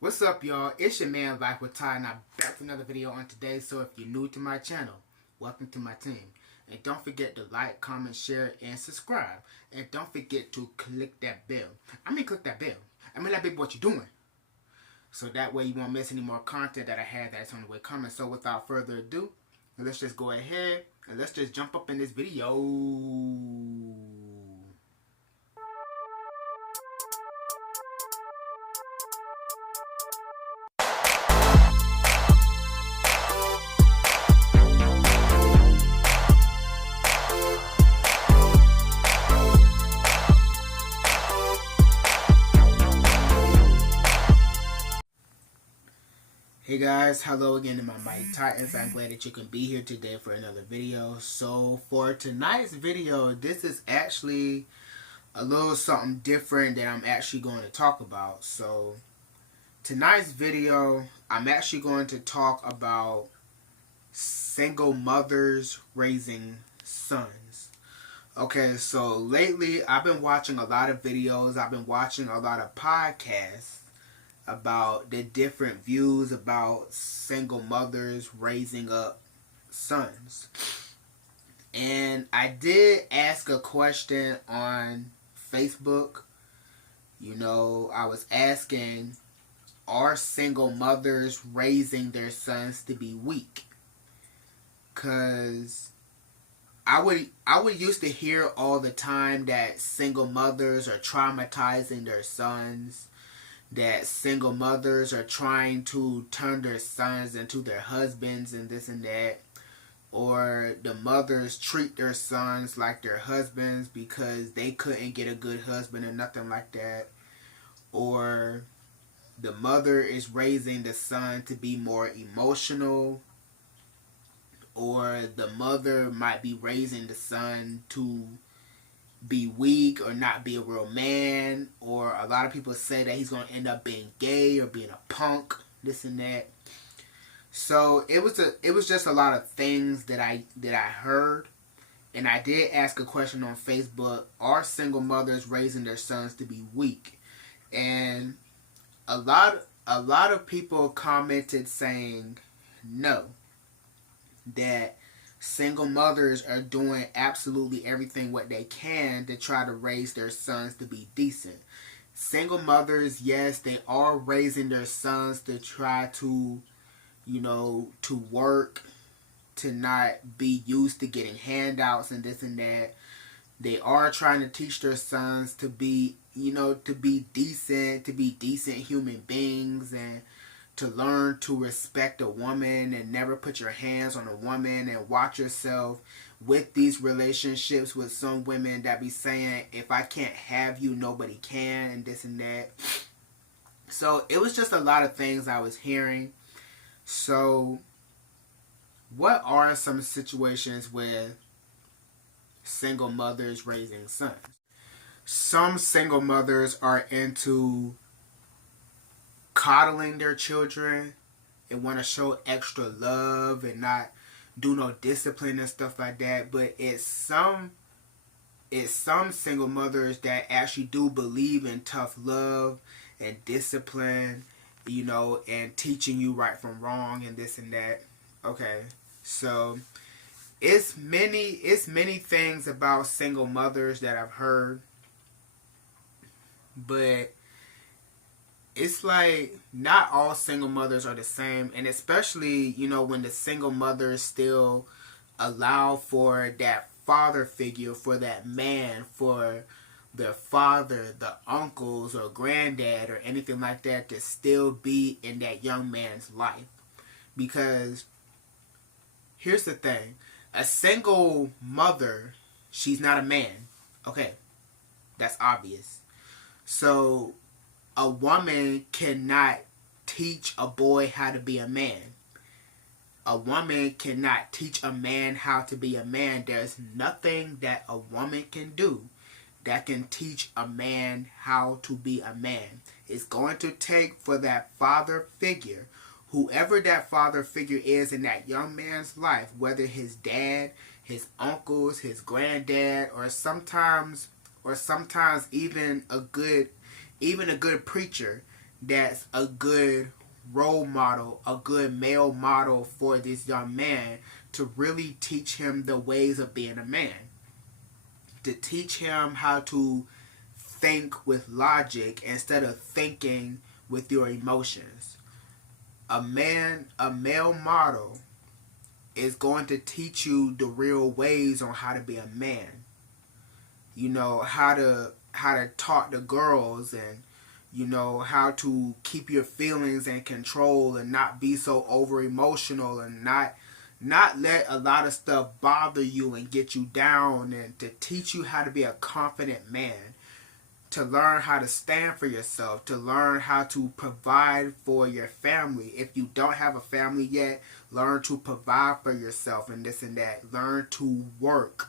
What's up, y'all? It's your man Life with Ty, and I'm back with another video on today. So if you're new to my channel, welcome to my team. And don't forget to like, comment, share, and subscribe. And don't forget to click that bell. Click that bell. That big what you doing. So that way you won't miss any more content that I have that's on the way coming. So without further ado, let's just go ahead and let's just jump up in this video. Hey guys, hello again to my Mighty Titans. I'm glad that you can be here today for another video. So for tonight's video, this is actually a little something different that I'm actually going to talk about. So tonight's video, I'm actually going to talk about single mothers raising sons. Okay, so lately I've been watching a lot of videos, I've been watching a lot of podcasts about the different views about single mothers raising up sons. And I did ask a question on Facebook. You know, I was asking, are single mothers raising their sons to be weak? Because I would used to hear all the time that single mothers are traumatizing their sons, that single mothers are trying to turn their sons into their husbands and this and that, or the mothers treat their sons like their husbands because they couldn't get a good husband or nothing like that, or the mother is raising the son to be more emotional, or the mother might be raising the son to be weak or not be a real man, or a lot of people say that he's going to end up being gay or being a punk, this and that. So it was just a lot of things that I heard, and I did ask a question on Facebook: are single mothers raising their sons to be weak? And a lot of people commented saying no, that single mothers are doing absolutely everything what they can to try to raise their sons to be decent. Single mothers, yes, they are raising their sons to try to, you know, to work, to not be used to getting handouts and this and that. They are trying to teach their sons to be, you know, to be decent human beings, and to learn to respect a woman and never put your hands on a woman, and watch yourself with these relationships with some women that be saying, if I can't have you, nobody can, and this and that. So it was just a lot of things I was hearing. So what are some situations with single mothers raising sons? Some single mothers are into coddling their children and want to show extra love and not do no discipline and stuff like that. But it's some single mothers that actually do believe in tough love and discipline, you know, and teaching you right from wrong and this and that. Okay, so it's many things about single mothers that I've heard, but it's like not all single mothers are the same. And especially, you know, when the single mothers still allow for that father figure, for that man, for their father, the uncles or granddad or anything like that, to still be in that young man's life. Because here's the thing, a single mother, she's not a man. Okay, that's obvious. So a woman cannot teach a boy how to be a man. A woman cannot teach a man how to be a man. There's nothing that a woman can do that can teach a man how to be a man. It's going to take for that father figure, whoever that father figure is in that young man's life, whether his dad, his uncles, his granddad, or sometimes even a good preacher, that's a good role model, a good male model for this young man, to really teach him the ways of being a man, to teach him how to think with logic instead of thinking with your emotions. A male model is going to teach you the real ways on how to be a man. You know, how to talk to girls, and you know how to keep your feelings in control and not be so over emotional, and not let a lot of stuff bother you and get you down, and to teach you how to be a confident man, to learn how to stand for yourself, to learn how to provide for your family. If you don't have a family yet, learn to provide for yourself and this and that. Learn to work,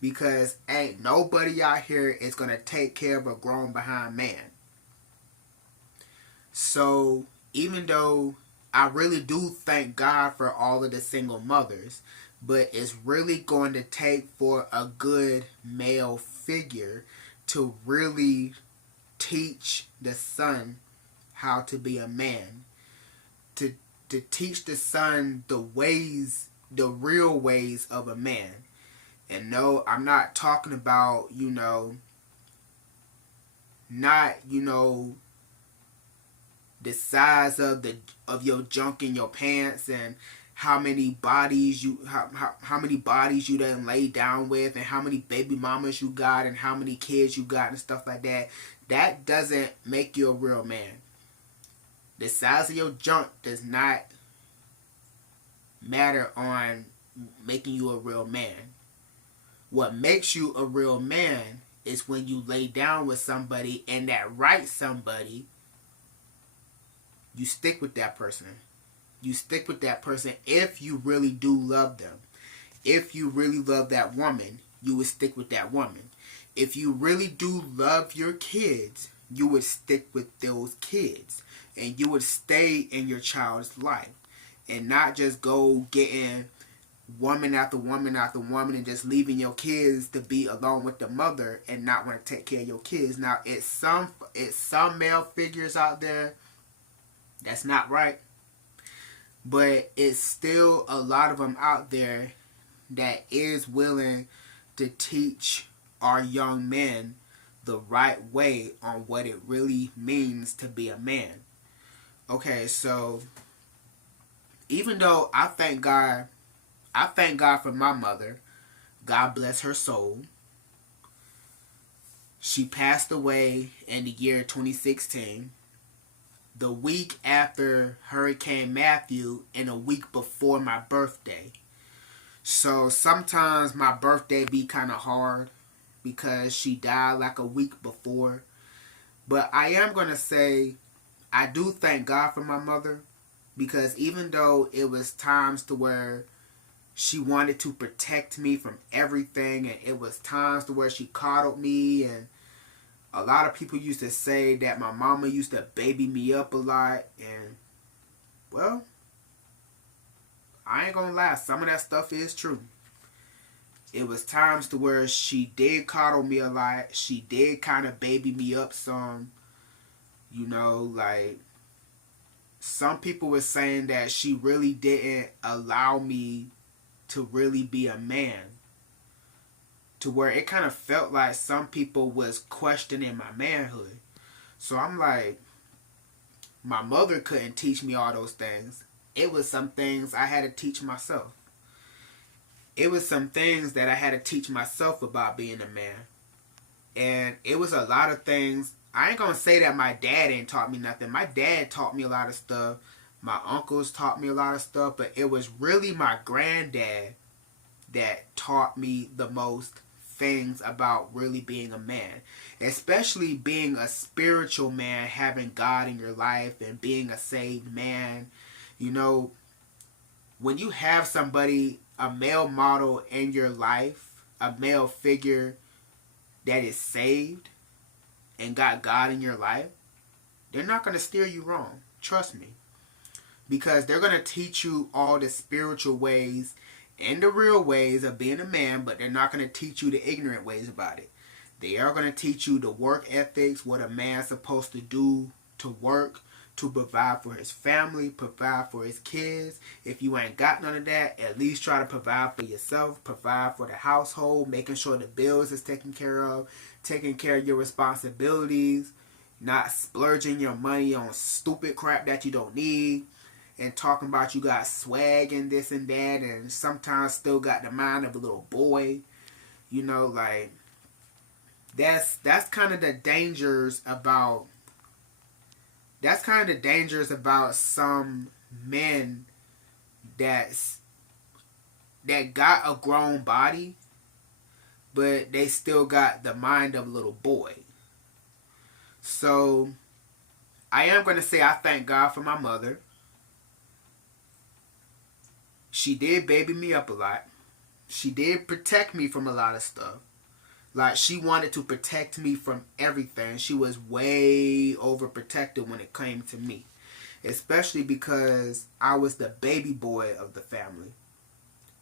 because ain't nobody out here is going to take care of a grown behind man. So even though I really do thank God for all of the single mothers, but it's really going to take for a good male figure to really teach the son how to be a man, to teach the son the ways, the real ways of a man. And no, I'm not talking about, not, the size of your junk in your pants, and how many bodies you done lay down with, and how many baby mamas you got, and how many kids you got, and stuff like that. That doesn't make you a real man. The size of your junk does not matter on making you a real man. What makes you a real man is when you lay down with somebody, and that right somebody, you stick with that person. You stick with that person if you really do love them. If you really love that woman, you would stick with that woman. If you really do love your kids, you would stick with those kids. And you would stay in your child's life. And not just go getting woman after woman after woman and just leaving your kids to be alone with the mother and not want to take care of your kids. Now, it's some male figures out there that's not right, but it's still a lot of them out there that is willing to teach our young men the right way on what it really means to be a man. Okay, so even though I thank God for my mother, God bless her soul. She passed away in the year 2016. The week after Hurricane Matthew, and a week before my birthday. So sometimes my birthday be kind of hard because she died like a week before. But I am going to say I do thank God for my mother, because even though it was times to where she wanted to protect me from everything, and it was times to where she coddled me, and a lot of people used to say that my mama used to baby me up a lot, and, well, I ain't gonna lie, some of that stuff is true. It was times to where she did coddle me a lot, she did kind of baby me up some, like, some people were saying that she really didn't allow me to really be a man, to where it kind of felt like some people was questioning my manhood. So I'm like, my mother couldn't teach me all those things. It was some things I had to teach myself. It was some things that I had to teach myself about being a man. And it was a lot of things. I ain't gonna say that my dad ain't taught me nothing. My dad taught me a lot of stuff. My uncles taught me a lot of stuff. But it was really my granddad that taught me the most things about really being a man, especially being a spiritual man, having God in your life and being a saved man. When you have somebody, a male model in your life, a male figure that is saved and got God in your life, they're not going to steer you wrong. Trust me. Because they're going to teach you all the spiritual ways and the real ways of being a man, but they're not going to teach you the ignorant ways about it. They are going to teach you the work ethics, what a man's supposed to do to work, to provide for his family, provide for his kids. If you ain't got none of that, at least try to provide for yourself, provide for the household, making sure the bills is taken care of, taking care of your responsibilities, not splurging your money on stupid crap that you don't need, and talking about you got swag and this and that, and sometimes still got the mind of a little boy. You know, like, that's kind of the dangers about some men that got a grown body, but they still got the mind of a little boy. So I am going to say I thank God for my mother. She did baby me up a lot. She did protect me from a lot of stuff. Like, she wanted to protect me from everything. She was way overprotective when it came to me. Especially because I was the baby boy of the family.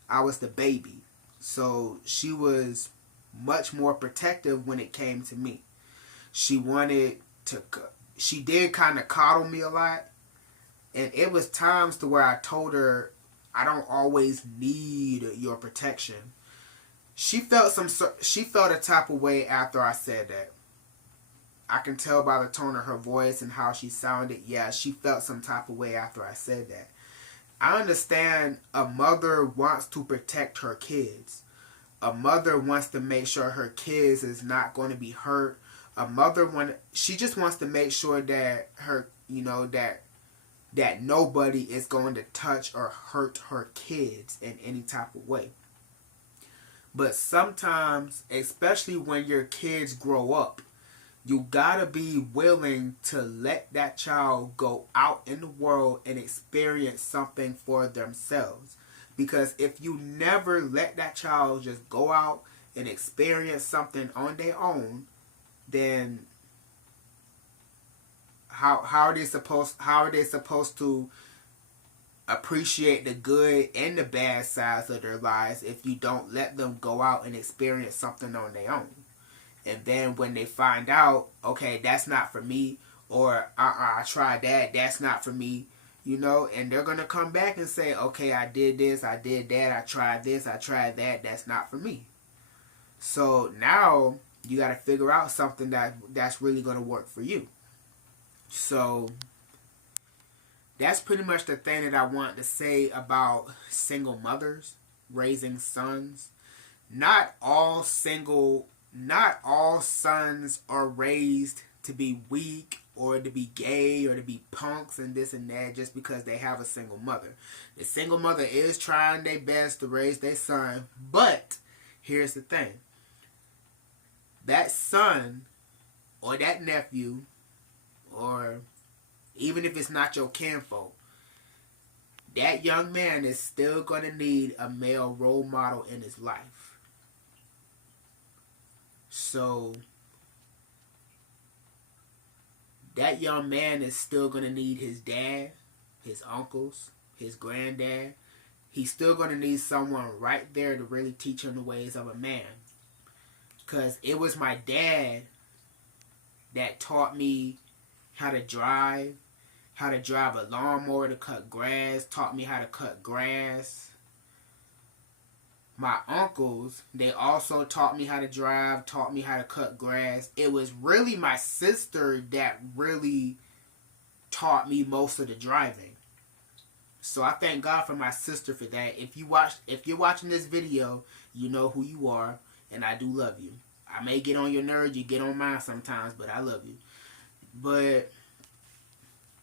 I was the baby. So she was much more protective when it came to me. She did kind of coddle me a lot. And it was times to where I told her, I don't always need your protection. She felt a type of way after I said that. I can tell by the tone of her voice and how she sounded. Yeah, she felt some type of way after I said that. I understand a mother wants to protect her kids. A mother wants to make sure her kids is not going to be hurt. She just wants to make sure that that nobody is going to touch or hurt her kids in any type of way. But sometimes, especially when your kids grow up, you gotta be willing to let that child go out in the world and experience something for themselves. Because if you never let that child just go out and experience something on their own, then how are they supposed to appreciate the good and the bad sides of their lives if you don't let them go out and experience something on their own? And then when they find out, okay, that's not for me, or I tried that, that's not for me, and they're going to come back and say, okay, I did this, I did that, I tried this, I tried that, that's not for me. So now you got to figure out something that's really going to work for you. So that's pretty much the thing that I want to say about single mothers raising sons. Not all sons are raised to be weak or to be gay or to be punks and this and that just because they have a single mother. The single mother is trying their best to raise their son, but here's the thing. That son or that nephew, or even if it's not your kinfolk, that young man is still going to need a male role model in his life. So that young man is still going to need his dad, his uncles, his granddad. He's still going to need someone right there to really teach him the ways of a man. Because it was my dad that taught me how to drive a lawnmower to cut grass, taught me how to cut grass. My uncles, they also taught me how to drive, taught me how to cut grass. It was really my sister that really taught me most of the driving. So I thank God for my sister for that. If you're watching this video, you know who you are, and I do love you. I may get on your nerves, you get on mine sometimes, but I love you. But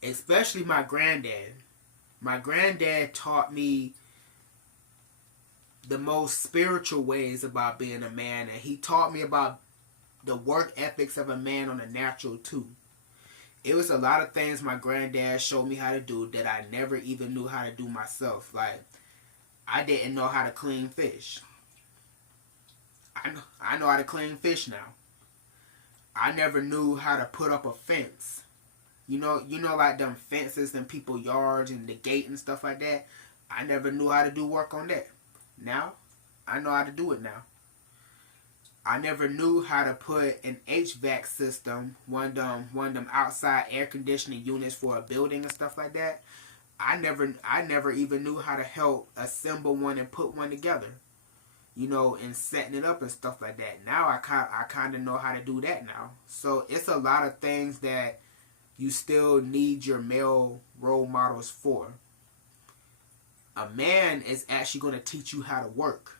especially my granddad. My granddad taught me the most spiritual ways about being a man, and he taught me about the work ethics of a man on a natural too. It was a lot of things my granddad showed me how to do that I never even knew how to do myself. Like, I didn't know how to clean fish. I know how to clean fish now. I never knew how to put up a fence. You know, like them fences in people's yards and the gate and stuff like that. I never knew how to do work on that. Now, I know how to do it now. I never knew how to put an HVAC system, one of them outside air conditioning units for a building and stuff like that. I never even knew how to help assemble one and put one together, you know, and setting it up and stuff like that. Now I kind of know how to do that now. So it's a lot of things that you still need your male role models for. A man is actually going to teach you how to work.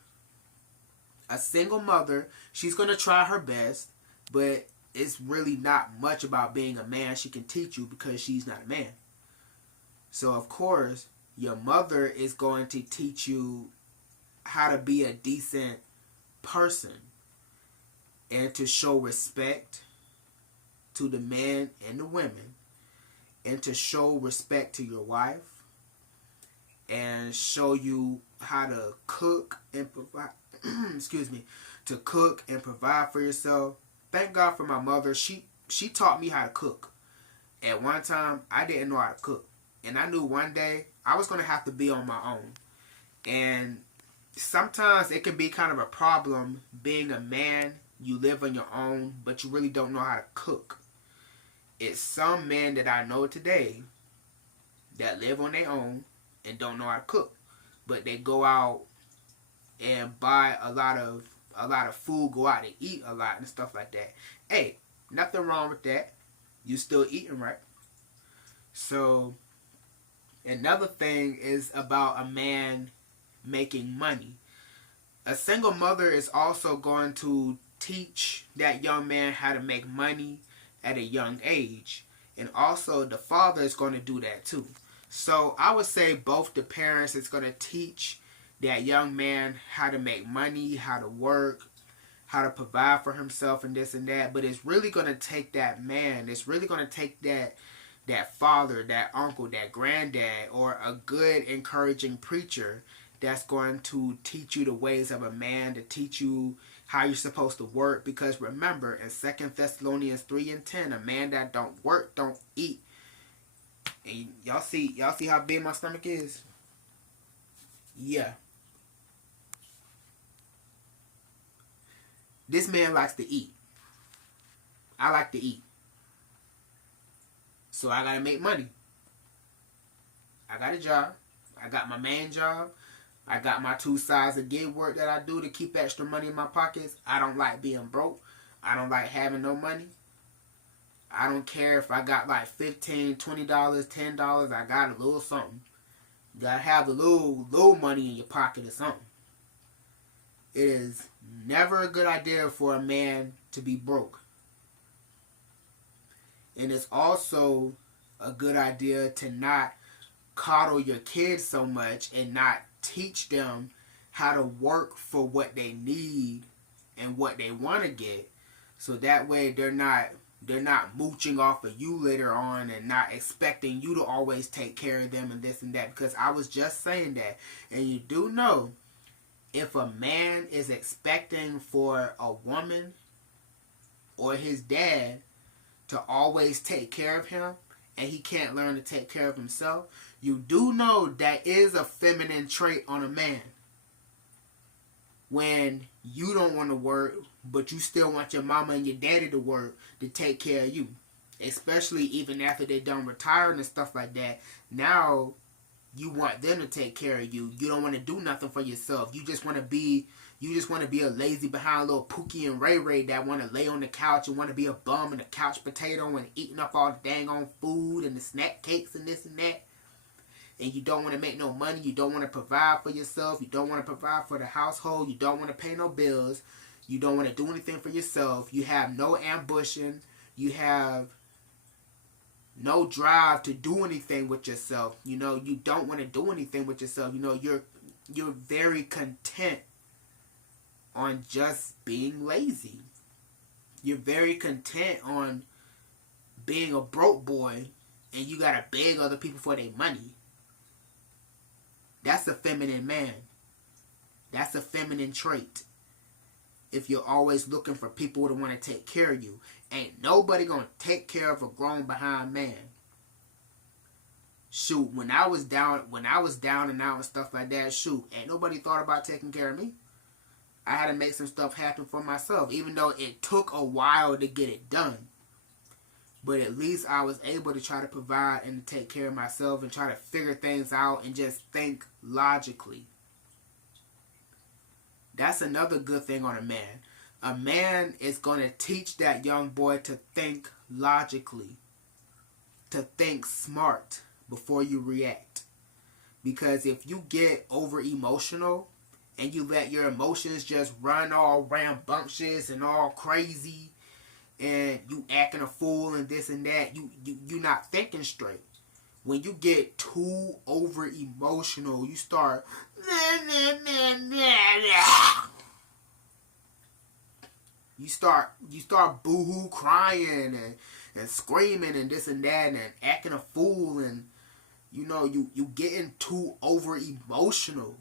A single mother, she's going to try her best, but it's really not much about being a man she can teach you because she's not a man. So, of course, your mother is going to teach you how to be a decent person and to show respect to the men and the women, and to show respect to your wife, and show you how to cook and provide excuse me, to cook and provide for yourself. Thank God for my mother. She taught me how to cook. At one time, I didn't know how to cook. And I knew one day I was going to have to be on my own. And sometimes it can be kind of a problem being a man. You live on your own, but you really don't know how to cook. It's some men that I know today that live on their own and don't know how to cook. But they go out and buy a lot of food, go out and eat a lot and stuff like that. Hey, nothing wrong with that. You still eating, right? So another thing is about a man making money. A single mother is also going to teach that young man how to make money at a young age. And also the father is going to do that too. So I would say both the parents is going to teach that young man how to make money, how to work, how to provide for himself and this and that. But it's really going to take that man. It's really going to take that father, that uncle, that granddad, or a good encouraging preacher that's going to teach you the ways of a man, to teach you how you're supposed to work. Because remember, in 2 Thessalonians 3:10, a man that don't work don't eat. And y'all see how big my stomach is? Yeah. This man likes to eat. I like to eat. So I gotta make money. I got a job. I got my main job. I got my 2 sides of gig work that I do to keep extra money in my pockets. I don't like being broke. I don't like having no money. I don't care if I got like $15, $20, $10. I got a little something. You gotta have a little money in your pocket or something. It is never a good idea for a man to be broke. And it's also a good idea to not coddle your kids so much and not teach them how to work for what they need and what they want to get. So that way they're not mooching off of you later on and not expecting you to always take care of them and this and that. Because I was just saying that. And you do know, if a man is expecting for a woman or his dad to always take care of him and he can't learn to take care of himself, you do know that is a feminine trait on a man. When you don't want to work, but you still want your mama and your daddy to work to take care of you. Especially even after they done retiring and stuff like that. Now you want them to take care of you. You don't want to do nothing for yourself. You just want to be a lazy behind little Pookie and Ray Ray that want to lay on the couch and want to be a bum and a couch potato and eating up all the dang on food and the snack cakes and this and that. And you don't want to make no money. You don't want to provide for yourself. You don't want to provide for the household. You don't want to pay no bills. You don't want to do anything for yourself. You have no ambition. You have no drive to do anything with yourself. You know, you don't want to do anything with yourself. You know, you're very content on just being lazy. You're very content on being a broke boy and you gotta beg other people for their money. That's a feminine man. That's a feminine trait. If you're always looking for people to want to take care of you. Ain't nobody gonna take care of a grown behind man. Shoot, when I was down and out and stuff like that, shoot, ain't nobody thought about taking care of me. I had to make some stuff happen for myself, even though it took a while to get it done. But at least I was able to try to provide and to take care of myself and try to figure things out and just think logically. That's another good thing on a man. A man is going to teach that young boy to think logically, to think smart before you react. Because if you get over emotional and you let your emotions just run all rambunctious and all crazy, and you acting a fool and this and that, you're not thinking straight. When you get too over emotional, you start you start boo-hoo crying and screaming and this and that and acting a fool, and you getting too over emotional.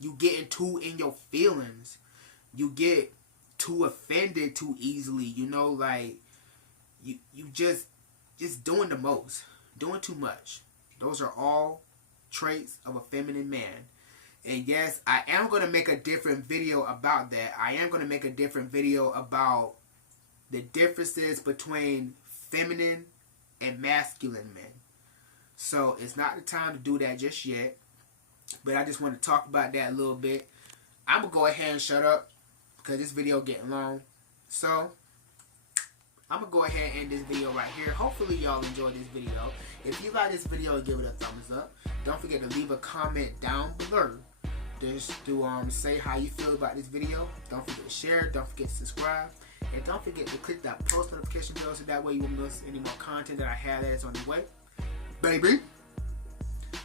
You getting too in your feelings. You get too offended too easily, like you just doing the most, doing too much. Those are all traits of a feminine man. And yes, I am going to make a different video about that. I am going to make a different video about the differences between feminine and masculine men. So it's not the time to do that just yet, but I just want to talk about that a little bit. I'm going to go ahead and shut up because this video getting long. So I'm going to go ahead and end this video right here. Hopefully y'all enjoyed this video. If you like this video, give it a thumbs up. Don't forget to leave a comment down below just to say how you feel about this video. Don't forget to share. Don't forget to subscribe. And don't forget to click that post notification bell so that way you won't miss any more content that I have that's on the way. Baby.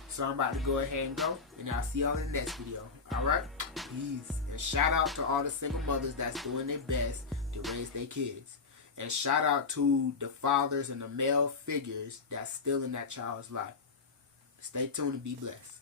So I'm about to go ahead and go. And I'll see y'all in the next video. Alright? Peace. And shout out to all the single mothers that's doing their best to raise their kids. And shout out to the fathers and the male figures that's still in that child's life. Stay tuned and be blessed.